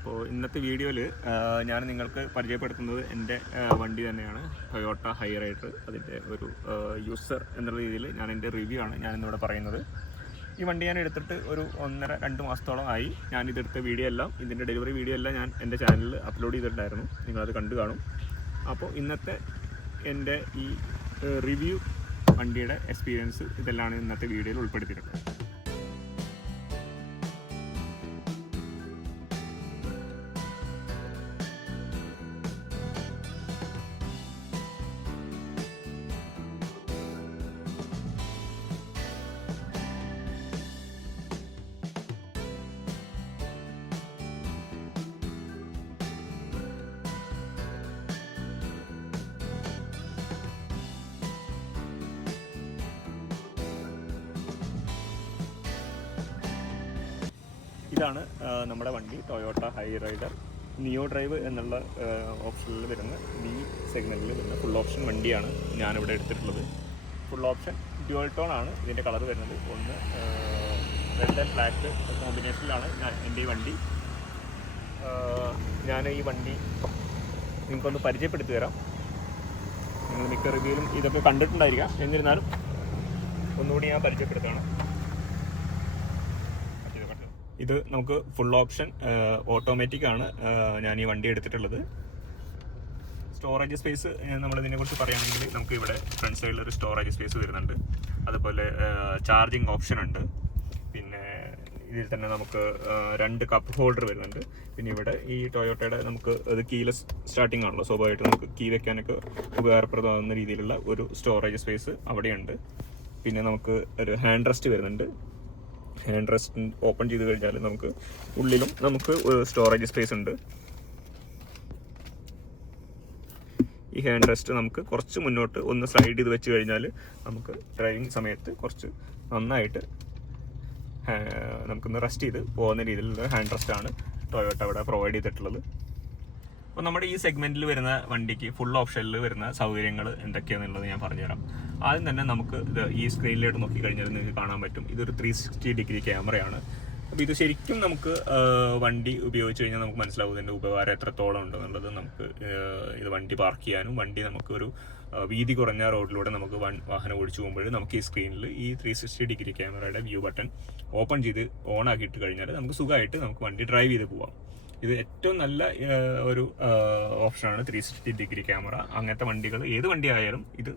അപ്പോൾ ഇന്നത്തെ വീഡിയോയിൽ ഞാൻ നിങ്ങൾക്ക് പരിചയപ്പെടുത്തുന്നത് എൻ്റെ വണ്ടി തന്നെയാണ്, ടൊയോട്ട ഹൈറൈഡർ. അതിൻ്റെ ഒരു യൂസർ എന്നുള്ള രീതിയിൽ ഞാൻ എൻ്റെ റിവ്യൂ ആണ് ഞാനിന്നിവിടെ പറയുന്നത്. ഈ വണ്ടി ഞാൻ എടുത്തിട്ട് ഒരു 1.5-2 മാസത്തോളം ആയി. ഞാനിതെടുത്ത വീഡിയോ എല്ലാം, ഇതിൻ്റെ ഡെലിവറി വീഡിയോ എല്ലാം ഞാൻ എൻ്റെ ചാനലിൽ അപ്ലോഡ് ചെയ്തിട്ടുണ്ടായിരുന്നു. നിങ്ങളത് കണ്ടു കാണും. അപ്പോൾ ഇന്നത്തെ എൻ്റെ ഈ റിവ്യൂ, വണ്ടിയുടെ എക്സ്പീരിയൻസ്, ഇതെല്ലാം ഇന്നത്തെ വീഡിയോയിൽ ഉൾപ്പെടുത്തിയിട്ടുള്ളത്. ഇതാണ് നമ്മുടെ വണ്ടി, ടൊയോട്ട ഹൈറൈഡർ നിയോ ഡ്രൈവ് എന്നുള്ള ഓപ്ഷനിൽ വരുന്ന ബി സെഗ്മെൻറ്റിൽ വരുന്ന ഫുൾ ഓപ്ഷൻ വണ്ടിയാണ് ഞാനിവിടെ എടുത്തിട്ടുള്ളത്. ഫുൾ ഓപ്ഷൻ ഡ്യുവൽ ടോൺ ആണ് ഇതിൻ്റെ കളർ വരുന്നത്. ഒന്ന് റെഡ് ആൻഡ് ബ്ലാക്ക് കോമ്പിനേഷനിലാണ് എൻ്റെ ഈ വണ്ടി. ഞാൻ ഈ വണ്ടി നിങ്ങൾക്കൊന്ന് പരിചയപ്പെടുത്തി തരാം. നിങ്ങൾ മിക്ക റിവ്യൂവിലും ഇതൊക്കെ കണ്ടിട്ടുണ്ടായിരിക്കാം, എന്നിരുന്നാലും ഒന്നുകൂടി ഞാൻ പരിചയപ്പെടുത്തുകയാണ്. ഇത് നമുക്ക് ഫുൾ ഓപ്ഷൻ ഓട്ടോമാറ്റിക് ആണ് ഞാൻ ഈ വണ്ടി എടുത്തിട്ടുള്ളത്. സ്റ്റോറേജ് സ്പേസ് നമ്മളിതിനെക്കുറിച്ച് പറയുകയാണെങ്കിൽ നമുക്ക് ഇവിടെ ഫ്രണ്ട് സൈഡിലൊരു സ്റ്റോറേജ് സ്പേസ് വരുന്നുണ്ട്. അതുപോലെ ചാർജിങ് ഓപ്ഷൻ ഉണ്ട്. പിന്നെ ഇതിൽ തന്നെ നമുക്ക് 2 കപ്പ് ഹോൾഡർ വരുന്നുണ്ട്. പിന്നെ ഇവിടെ ഈ ടൊയോട്ടയുടെ നമുക്ക് അത് കീലെസ് സ്റ്റാർട്ടിംഗ് ആണല്ലോ, സ്വാഭാവികമായിട്ട് നമുക്ക് കീ വെക്കാനൊക്കെ ഉപകാരപ്രദമാകുന്ന രീതിയിലുള്ള ഒരു സ്റ്റോറേജ് സ്പേസ് അവിടെയുണ്ട്. പിന്നെ നമുക്ക് ഒരു ഹാൻഡ് റെസ്റ്റ് വരുന്നുണ്ട്. ഹാൻഡ് റെസ്റ്റ് ഓപ്പൺ ചെയ്ത് കഴിഞ്ഞാൽ നമുക്ക് ഉള്ളിലും നമുക്ക് സ്റ്റോറേജ് സ്പേസ് ഉണ്ട്. ഈ ഹാൻഡ് റെസ്റ്റ് നമുക്ക് കുറച്ച് മുന്നോട്ട് ഒന്ന് സ്ലൈഡ് ചെയ്ത് വെച്ച് കഴിഞ്ഞാൽ നമുക്ക് ഡ്രൈവിംഗ് സമയത്ത് കുറച്ച് നന്നായിട്ട് നമുക്കൊന്ന് റെസ്റ്റ് ചെയ്ത് പോകുന്ന രീതിയിലുള്ള ഹാൻഡ് റെസ്റ്റ് ആണ് ടൊയോട്ട ഇവിടെ പ്രൊവൈഡ് ചെയ്തിട്ടുള്ളത്. അപ്പോൾ നമ്മുടെ ഈ സെഗ്മെൻറ്റിൽ വരുന്ന വണ്ടിക്ക് ഫുൾ ഓപ്ഷനിൽ വരുന്ന സൗകര്യങ്ങൾ എന്തൊക്കെയാണെന്നുള്ളത് ഞാൻ പറഞ്ഞുതരാം. ആദ്യം തന്നെ നമുക്ക് ഇത് ഈ സ്ക്രീനിലോട്ട് നോക്കിക്കഴിഞ്ഞാൽ നിങ്ങൾക്ക് കാണാൻ പറ്റും, ഇതൊരു 360 ഡിഗ്രി ക്യാമറയാണ്. അപ്പോൾ ഇത് ശരിക്കും നമുക്ക് വണ്ടി ഉപയോഗിച്ച് കഴിഞ്ഞാൽ നമുക്ക് മനസ്സിലാവും ഇതിൻ്റെ ഉപകാരം എത്രത്തോളം ഉണ്ടെന്നുള്ളത്. നമുക്ക് ഇത് വണ്ടി പാർക്ക് ചെയ്യാനും, വണ്ടി നമുക്കൊരു വീതി കുറഞ്ഞ റോഡിലൂടെ നമുക്ക് വാഹനം ഓടിച്ചു പോകുമ്പോൾ നമുക്ക് ഈ സ്ക്രീനിൽ ഈ 360 ഡിഗ്രി ക്യാമറയുടെ വ്യൂ ബട്ടൺ ഓപ്പൺ ചെയ്ത് ഓൺ ആക്കിയിട്ട് കഴിഞ്ഞാൽ നമുക്ക് സുഖമായിട്ട് നമുക്ക് വണ്ടി ഡ്രൈവ് ചെയ്ത് പോവാം. ഇത് ഏറ്റവും നല്ല ഒരു ഓപ്ഷനാണ് 360 ഡിഗ്രി ക്യാമറ. അങ്ങനത്തെ വണ്ടികൾ, ഏത് വണ്ടി ആയാലും ഇത്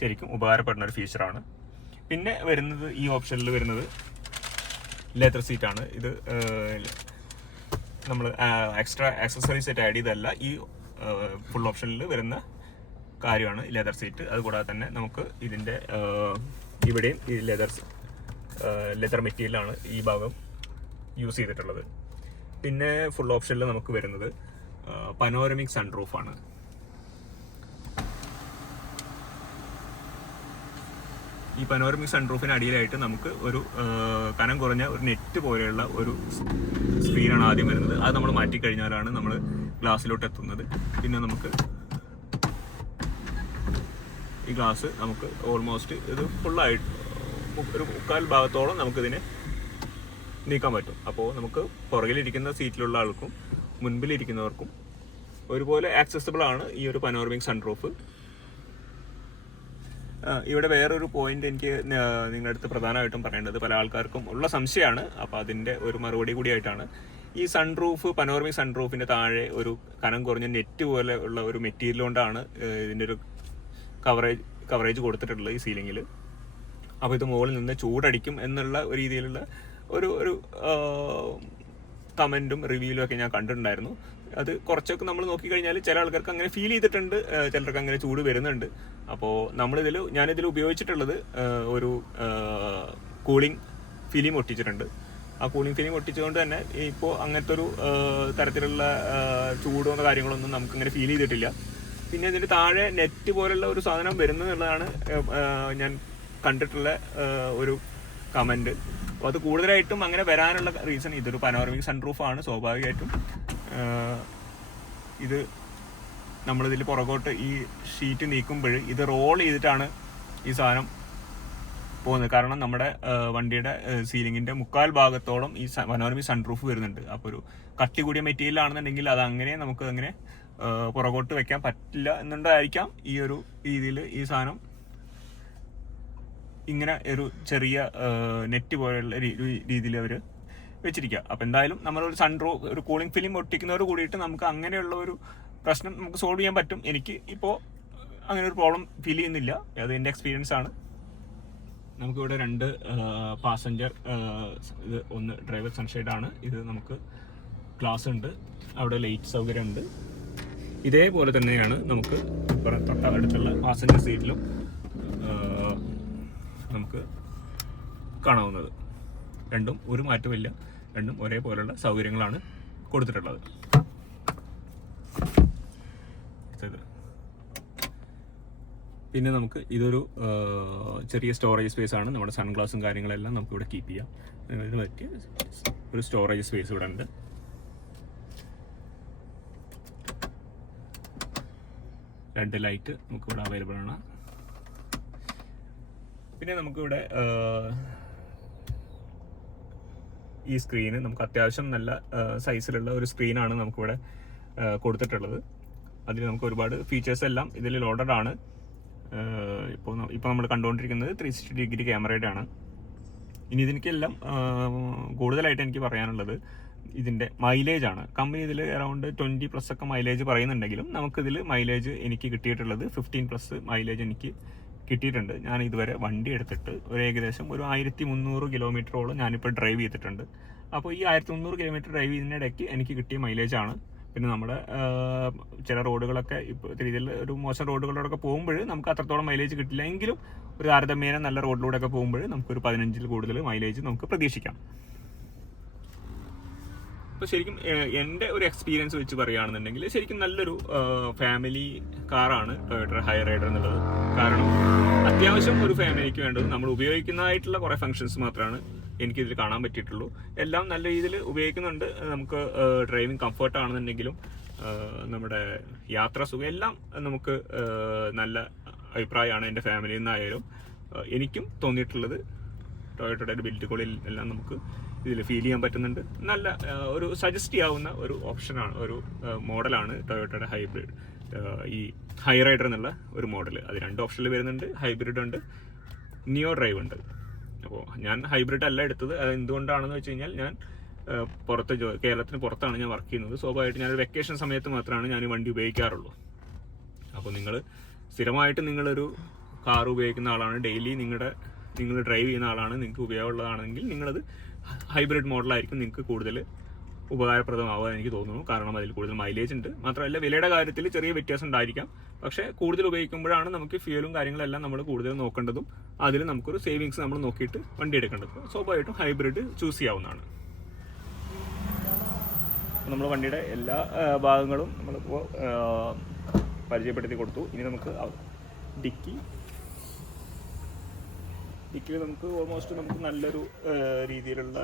ശരിക്കും ഉപകാരപ്പെടുന്ന ഒരു ഫീച്ചറാണ്. പിന്നെ വരുന്നത് ഈ ഓപ്ഷനിൽ വരുന്നത് ലെതർ സീറ്റാണ്. ഇത് നമ്മൾ എക്സ്ട്രാ ആക്സസറീസ് ആയിട്ട് ആഡ് ചെയ്തല്ല, ഈ ഫുൾ ഓപ്ഷനിൽ വരുന്ന കാര്യമാണ് ലെതർ സീറ്റ്. അതുകൂടാതെ തന്നെ നമുക്ക് ഇതിൻ്റെ ഇവിടെയും ഈ ലെതർ മെറ്റീരിയലാണ് ഈ ഭാഗം യൂസ് ചെയ്തിട്ടുള്ളത്. പിന്നെ ഫുൾ ഓപ്ഷനിൽ നമുക്ക് വരുന്നത് പനോരമിക് സൺറൂഫാണ്. ഈ പനോരമിക് സൺറൂഫിന് അടിയിലായിട്ട് നമുക്ക് ഒരു കനം കുറഞ്ഞ ഒരു നെറ്റ് പോലെയുള്ള ഒരു സ്ക്രീനാണ് ആദ്യം വരുന്നത്. അത് നമ്മൾ മാറ്റിക്കഴിഞ്ഞാലാണ് നമ്മൾ ഗ്ലാസ്സിലോട്ട് എത്തുന്നത്. പിന്നെ നമുക്ക് ഈ ഗ്ലാസ് നമുക്ക് ഓൾമോസ്റ്റ് ഇത് ഫുള്ളായിട്ട് ഒരു 1/4 ഭാഗത്തോളം നമുക്കിതിനെ നീക്കാൻ പറ്റും. അപ്പോൾ നമുക്ക് പുറകിലിരിക്കുന്ന സീറ്റിലുള്ള ആൾക്കും മുൻപിലിരിക്കുന്നവർക്കും ഒരുപോലെ ആക്സസിബിൾ ആണ് ഈ ഒരു പനോരമിക് സൺറൂഫ്. ഇവിടെ വേറൊരു പോയിന്റ് എനിക്ക് നിങ്ങളുടെ അടുത്ത് പ്രധാനമായിട്ടും പറയേണ്ടത്, പല ആൾക്കാർക്കും ഉള്ള സംശയമാണ്. അപ്പോൾ അതിൻ്റെ ഒരു മറുപടി കൂടിയായിട്ടാണ്, ഈ സൺറൂഫ്, പനോരമിക് സൺറൂഫിൻ്റെ താഴെ ഒരു കനം കുറഞ്ഞ നെറ്റ് പോലെ ഉള്ള ഒരു മെറ്റീരിയൽ കൊണ്ടാണ് ഇതിൻ്റെ ഒരു കവറേജ് കൊടുത്തിട്ടുള്ളത് ഈ സീലിങ്ങിൽ. അപ്പോൾ ഇത് മുകളിൽ നിന്ന് ചൂടടിക്കും എന്നുള്ള ഒരു രീതിയിലുള്ള ഒരു കമൻറ്റും റിവ്യൂലും ഒക്കെ ഞാൻ കണ്ടിട്ടുണ്ടായിരുന്നു. അത് കുറച്ചൊക്കെ നമ്മൾ നോക്കിക്കഴിഞ്ഞാൽ ചില ആൾക്കാർക്ക് അങ്ങനെ ഫീൽ ചെയ്തിട്ടുണ്ട്, ചിലർക്ക് അങ്ങനെ ചൂട് വരുന്നുണ്ട്. അപ്പോൾ ഞാനിതിൽ ഉപയോഗിച്ചിട്ടുള്ളത് ഒരു കൂളിംഗ് ഫിലിം ഒട്ടിച്ചിട്ടുണ്ട്. ആ കൂളിംഗ് ഫിലിം ഒട്ടിച്ചുകൊണ്ട് തന്നെ ഇപ്പോൾ അങ്ങനത്തെ ഒരു തരത്തിലുള്ള ചൂടോ കാര്യങ്ങളൊന്നും നമുക്കങ്ങനെ ഫീൽ ചെയ്തിട്ടില്ല. പിന്നെ ഇതിൻ്റെ താഴെ നെറ്റ് പോലുള്ള ഒരു സാധനം വരുന്നതെന്നുള്ളതാണ് ഞാൻ കണ്ടിട്ടുള്ള ഒരു കമൻറ്റ്. അപ്പോൾ അത് കൂടുതലായിട്ടും അങ്ങനെ വരാനുള്ള റീസൺ, ഇതൊരു പനോരമിക് സൺറൂഫാണ്. സ്വാഭാവികമായിട്ടും ഇത് നമ്മളിതിൽ പുറകോട്ട് ഈ ഷീറ്റ് നീക്കുമ്പോൾ ഇത് റോൾ ചെയ്തിട്ടാണ് ഈ സാധനം പോകുന്നത്. കാരണം നമ്മുടെ വണ്ടിയുടെ സീലിങ്ങിൻ്റെ 3/4 ഭാഗത്തോളം ഈ പനോരമിക് സൺറൂഫ് വരുന്നുണ്ട്. അപ്പോൾ ഒരു കട്ടി കൂടിയ മെറ്റീരിയൽ ആണെന്നുണ്ടെങ്കിൽ അത് അങ്ങനെ നമുക്ക് അങ്ങനെ പുറകോട്ട് വെക്കാൻ പറ്റില്ല എന്നുണ്ടായിരിക്കാം ഈ ഒരു രീതിയിൽ ഈ സാധനം ഇങ്ങനെ ഒരു ചെറിയ നെറ്റ് പോലെയുള്ള രീതിയിൽ അവർ വെച്ചിരിക്കുക. അപ്പോൾ എന്തായാലും നമ്മളൊരു സൺറൂഫ് ഒരു കൂളിംഗ് ഫിലിം ഒട്ടിക്കുന്നതോട് കൂടിയിട്ട് നമുക്ക് അങ്ങനെയുള്ള ഒരു പ്രശ്നം നമുക്ക് സോൾവ് ചെയ്യാൻ പറ്റും. എനിക്ക് ഇപ്പോൾ അങ്ങനെ ഒരു പ്രോബ്ലം ഫീൽ ചെയ്യുന്നില്ല. അത് എൻ്റെ എക്സ്പീരിയൻസ് ആണ്. നമുക്കിവിടെ 2 പാസഞ്ചർ, ഇത് ഒന്ന് ഡ്രൈവർ സൺഷെയ്ഡാണ്, ഇത് നമുക്ക് ഗ്ലാസ് ഉണ്ട്, അവിടെ ലൈറ്റ് സൗകര്യം ഉണ്ട്. ഇതേപോലെ തന്നെയാണ് നമുക്ക് തൊട്ടടുത്തുള്ള പാസഞ്ചർ സീറ്റിലും നമുക്ക് കാണാവുന്നത്. രണ്ടും ഒരു മാറ്റമില്ല, രണ്ടും ഒരേപോലുള്ള സൗകര്യങ്ങളാണ് കൊടുത്തിട്ടുള്ളത്. പിന്നെ നമുക്ക് ഇതൊരു ചെറിയ സ്റ്റോറേജ് സ്പേസ് ആണ്. നമ്മുടെ സൺഗ്ലാസും കാര്യങ്ങളെല്ലാം നമുക്ക് ഇവിടെ കീപ്പ് ചെയ്യാം. ഇതിന് പറ്റിയ ഒരു സ്റ്റോറേജ് സ്പേസ് ഇവിടെ ഉണ്ട്. രണ്ട് ലൈറ്റ് നമുക്കിവിടെ അവൈലബിൾ ആണ്. പിന്നെ നമുക്കിവിടെ ഈ സ്ക്രീന് നമുക്ക് അത്യാവശ്യം നല്ല സൈസിലുള്ള ഒരു സ്ക്രീനാണ് നമുക്കിവിടെ കൊടുത്തിട്ടുള്ളത്. അതിൽ നമുക്ക് ഒരുപാട് ഫീച്ചേഴ്സ് എല്ലാം ഇതിൽ ലോഡഡ് ആണ്. ഇപ്പോൾ നമ്മൾ കണ്ടുകൊണ്ടിരിക്കുന്നത് 360 ഡിഗ്രി ക്യാമറയുടെ ആണ്. ഇനി ഇതിനൊക്കെല്ലാം കൂടുതലായിട്ട് എനിക്ക് പറയാനുള്ളത് ഇതിൻ്റെ മൈലേജ് ആണ്. കമ്പനി ഇതിൽ അറൗണ്ട് 20+ ഒക്കെ മൈലേജ് പറയുന്നുണ്ടെങ്കിലും നമുക്കിതിൽ മൈലേജ് എനിക്ക് കിട്ടിയിട്ടുള്ളത് 15+ മൈലേജ് എനിക്ക് കിട്ടിയിട്ടുണ്ട്. ഞാൻ ഇതുവരെ വണ്ടി എടുത്തിട്ട് ഒരു ഏകദേശം ഒരു 1300 കിലോമീറ്ററോളം ഞാനിപ്പോൾ ഡ്രൈവ് ചെയ്തിട്ടുണ്ട്. അപ്പോൾ ഈ 1300 കിലോമീറ്റർ ഡ്രൈവ് ചെയ്യുന്നതിനിടയ്ക്ക് എനിക്ക് കിട്ടിയ മൈലേജാണ്. പിന്നെ നമ്മുടെ ചില റോഡുകളൊക്കെ ഇപ്പോൾ രീതിയിൽ ഒരു മോശം റോഡുകളിലൂടെയൊക്കെ പോകുമ്പോൾ നമുക്ക് അത്രത്തോളം മൈലേജ് കിട്ടില്ല എങ്കിലും ഒരു താരതമ്യേന നല്ല റോഡിലൂടെയൊക്കെ പോകുമ്പോൾ നമുക്കൊരു 15-ൽ കൂടുതൽ മൈലേജ് നമുക്ക് പ്രതീക്ഷിക്കാം. അപ്പോൾ ശരിക്കും എൻ്റെ ഒരു എക്സ്പീരിയൻസ് വെച്ച് പറയുകയാണെന്നുണ്ടെങ്കിൽ ശരിക്കും നല്ലൊരു ഫാമിലി കാറാണ് ടൊയോട്ട ഹൈറൈഡർ എന്നുള്ളത്. കാരണം അത്യാവശ്യം ഒരു ഫാമിലിക്ക് വേണ്ടത് നമ്മൾ ഉപയോഗിക്കുന്നതായിട്ടുള്ള കുറേ ഫങ്ഷൻസ് മാത്രമാണ് എനിക്കിതിൽ കാണാൻ പറ്റിയിട്ടുള്ളൂ. എല്ലാം നല്ല രീതിയിൽ ഉപയോഗിക്കുന്നുണ്ട്. നമുക്ക് ഡ്രൈവിംഗ് കംഫർട്ട് ആണെന്നുണ്ടെങ്കിലും നമ്മുടെ യാത്രാ സുഖം എല്ലാം നമുക്ക് നല്ല അഭിപ്രായമാണ് എൻ്റെ ഫാമിലിയിൽ നിന്നായാലും എനിക്കും തോന്നിയിട്ടുള്ളത്. ടൊയോട്ടയുടെ ബിൽഡ് ക്വാളിറ്റി എല്ലാം നമുക്ക് ഇതിൽ ഫീൽ ചെയ്യാൻ പറ്റുന്നുണ്ട്. നല്ല ഒരു സജസ്റ്റ് ചെയ്യാവുന്ന ഒരു ഓപ്ഷനാണ്, ഒരു മോഡലാണ് ടൊയോട്ടയുടെ ഹൈബ്രിഡ്, ഈ ഹൈറൈഡർ എന്നുള്ള ഒരു മോഡൽ. അത് 2 ഓപ്ഷനിൽ വരുന്നുണ്ട്. ഹൈബ്രിഡ് ഉണ്ട്, നിയോ ഡ്രൈവ് ഉണ്ട്. അപ്പോൾ ഞാൻ ഹൈബ്രിഡ് അല്ല എടുത്തത്. അത് എന്തുകൊണ്ടാണെന്ന് വെച്ച് കഴിഞ്ഞാൽ ഞാൻ കേരളത്തിന് പുറത്താണ് ഞാൻ വർക്ക് ചെയ്യുന്നത്. സ്വാഭാവികമായിട്ട് ഞാനൊരു വെക്കേഷൻ സമയത്ത് മാത്രമാണ് ഞാൻ വണ്ടി ഉപയോഗിക്കാറുള്ളൂ. അപ്പോൾ നിങ്ങൾ സ്ഥിരമായിട്ട് നിങ്ങളൊരു കാർ ഉപയോഗിക്കുന്ന ആളാണ്, ഡെയിലി നിങ്ങൾ ഡ്രൈവ് ചെയ്യുന്ന ആളാണ്, നിങ്ങൾക്ക് ഉപയോഗമുള്ളതാണെങ്കിൽ നിങ്ങളത് ഹൈബ്രിഡ് മോഡലായിരിക്കും നിങ്ങൾക്ക് കൂടുതൽ ഉപകാരപ്രദമാവാൻ എനിക്ക് തോന്നുന്നു. കാരണം അതിൽ കൂടുതൽ മൈലേജ് ഉണ്ട്. മാത്രമല്ല വിലയുടെ കാര്യത്തിൽ ചെറിയ വ്യത്യാസം ഉണ്ടായിരിക്കാം. പക്ഷേ കൂടുതൽ ഉപയോഗിക്കുമ്പോഴാണ് നമുക്ക് ഫ്യൂലും കാര്യങ്ങളെല്ലാം നമ്മൾ കൂടുതൽ നോക്കേണ്ടതും അതിൽ നമുക്കൊരു സേവിങ്സ് നമ്മൾ നോക്കിയിട്ട് വണ്ടി എടുക്കേണ്ടത്. സ്വാഭാവികമായിട്ടും ഹൈബ്രിഡ് ചൂസ് ചെയ്യാവുന്നതാണ്. നമ്മൾ വണ്ടിയുടെ എല്ലാ ഭാഗങ്ങളും നമ്മളിപ്പോൾ പരിചയപ്പെടുത്തി കൊടുത്തു. ഇനി നമുക്ക് ഡിക്കിൽ നമുക്ക് ഓൾമോസ്റ്റ് നമുക്ക് നല്ലൊരു രീതിയിലുള്ള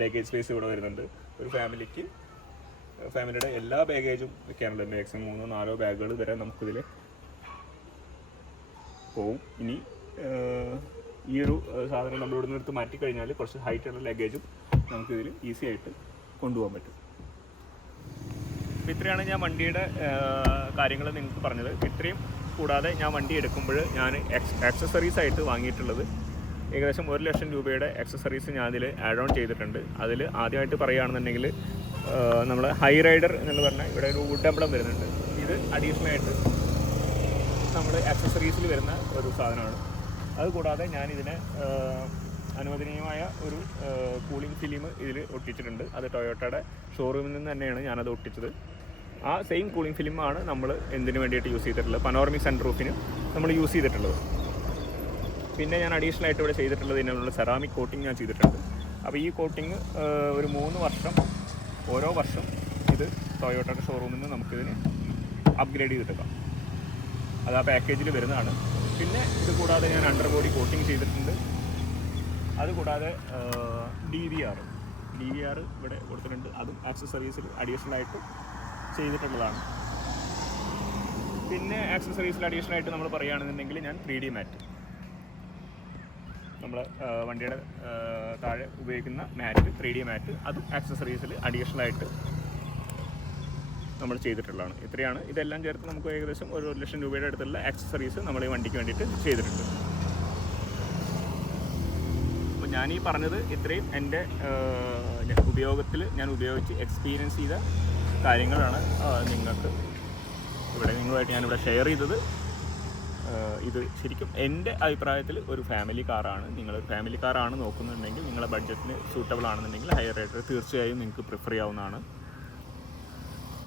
ലഗേജ് സ്പേസ് ഇവിടെ വരുന്നുണ്ട്. ഒരു ഫാമിലിയുടെ എല്ലാ ബാഗേജും വെക്കാനുള്ള മാക്സിമം 3-4 ബാഗുകൾ വരെ നമുക്കിതിൽ പോവും. ഇനി ഈ ഒരു സാധനം നമ്മൾ ഇവിടെ നിന്ന് എടുത്ത് മാറ്റിക്കഴിഞ്ഞാൽ കുറച്ച് ഹൈറ്റുള്ള ലഗേജും നമുക്കിതിൽ ഈസി ആയിട്ട് കൊണ്ടുപോകാൻ പറ്റും. അപ്പോൾ ഇത്രയാണ് ഞാൻ വണ്ടിയുടെ കാര്യങ്ങൾ നിങ്ങൾക്ക് പറഞ്ഞത്. ഇത്രയും കൂടാതെ ഞാൻ വണ്ടി എടുക്കുമ്പോൾ ഞാൻ ആക്സസറീസ് ആയിട്ട് വാങ്ങിയിട്ടുള്ളത് ഏകദേശം 1 ലക്ഷം രൂപയുടെ ആക്സസറീസ് ഞാൻ അതിൽ ആഡ് ഓൺ ചെയ്തിട്ടുണ്ട്. അതിൽ ആദ്യമായിട്ട് പറയുകയാണെന്നുണ്ടെങ്കിൽ നമ്മൾ ഹൈറൈഡർ എന്ന് പറഞ്ഞാൽ ഇവിടെ ഒരു വുഡ് എംബ്ലം വരുന്നുണ്ട്. ഇത് അഡീഷണൽ ആയിട്ട് നമ്മൾ ആക്സസറീസിൽ വരുന്ന ഒരു സാധനമാണ്. അതുകൂടാതെ ഞാനിതിന് അനുവദനീയമായ ഒരു കൂളിംഗ് ഫിലിം ഇതിൽ ഒട്ടിച്ചിട്ടുണ്ട്. അത് ടൊയോട്ടയുടെ ഷോറൂമിൽ നിന്ന് തന്നെയാണ് ഞാനത് ഒട്ടിച്ചത്. ആ സെയിം കൂളിംഗ് ഫിലിമാണ് നമ്മൾ എന്തിനു വേണ്ടിയിട്ട് യൂസ് ചെയ്തിട്ടുള്ളത്, പനോരമിക് സൺറൂഫിന് നമ്മൾ യൂസ് ചെയ്തിട്ടുള്ളത്. പിന്നെ ഞാൻ അഡീഷണൽ ആയിട്ട് ഇവിടെ ചെയ്തിട്ടുള്ളത് ഇതിനുള്ള സെറാമിക് കോട്ടിങ് ഞാൻ ചെയ്തിട്ടുണ്ട്. അപ്പോൾ ഈ കോട്ടിങ് ഒരു 3 വർഷം ഓരോ വർഷം ഇത് ടൊയോട്ടയുടെ ഷോറൂമിൽ നിന്ന് നമുക്കിതിന് അപ്ഗ്രേഡ് ചെയ്തിട്ടെടുക്കാം. അത് ആ പാക്കേജിൽ വരുന്നതാണ്. പിന്നെ ഇത് കൂടാതെ ഞാൻ അണ്ടർ ബോഡി കോട്ടിങ് ചെയ്തിട്ടുണ്ട്. അതുകൂടാതെ DVR ഇവിടെ കൊടുത്തിട്ടുണ്ട്. അതും ആക്സസറീസിൽ അഡീഷണൽ ആയിട്ട് ചെയ്തിട്ടുള്ളതാണ്. പിന്നെ ആക്സസറീസിൽ അഡീഷണൽ ആയിട്ട് നമ്മൾ പറയുകയാണെന്നുണ്ടെങ്കിൽ ഞാൻ 3D മാറ്റ് നമ്മൾ വണ്ടിയുടെ താഴെ ഉപയോഗിക്കുന്ന മാറ്റ് 3D മാറ്റ്, അതും ആക്സസറീസിൽ അഡീഷണലായിട്ട് നമ്മൾ ചെയ്തിട്ടുള്ളതാണ്. ഇത്രയാണ്. ഇതെല്ലാം ചേർത്ത് നമുക്ക് ഏകദേശം 1,00,000 രൂപയുടെ അടുത്തുള്ള ആക്സസറീസ് നമ്മൾ ഈ വണ്ടിക്ക് വേണ്ടിയിട്ട് ചെയ്തിട്ടുണ്ട്. അപ്പോൾ ഞാനീ പറഞ്ഞത് ഇത്രയും എൻ്റെ ഉപയോഗത്തിൽ ഞാൻ ഉപയോഗിച്ച് എക്സ്പീരിയൻസ് ചെയ്ത കാര്യങ്ങളാണ് നിങ്ങൾക്ക് നിങ്ങളുമായിട്ട് ഞാനിവിടെ ഷെയർ ചെയ്തത്. ഇത് ശരിക്കും എൻ്റെ അഭിപ്രായത്തിൽ ഒരു ഫാമിലി കാറാണ്. നിങ്ങളൊരു ഫാമിലി കാറാണ് നോക്കുന്നുണ്ടെങ്കിൽ, നിങ്ങളുടെ ബഡ്ജറ്റിന് സൂട്ടബിൾ ആണെന്നുണ്ടെങ്കിൽ ഹയർ റേറ്റർ തീർച്ചയായും നിങ്ങൾക്ക് പ്രിഫർ ചെയ്യാവുന്നതാണ്.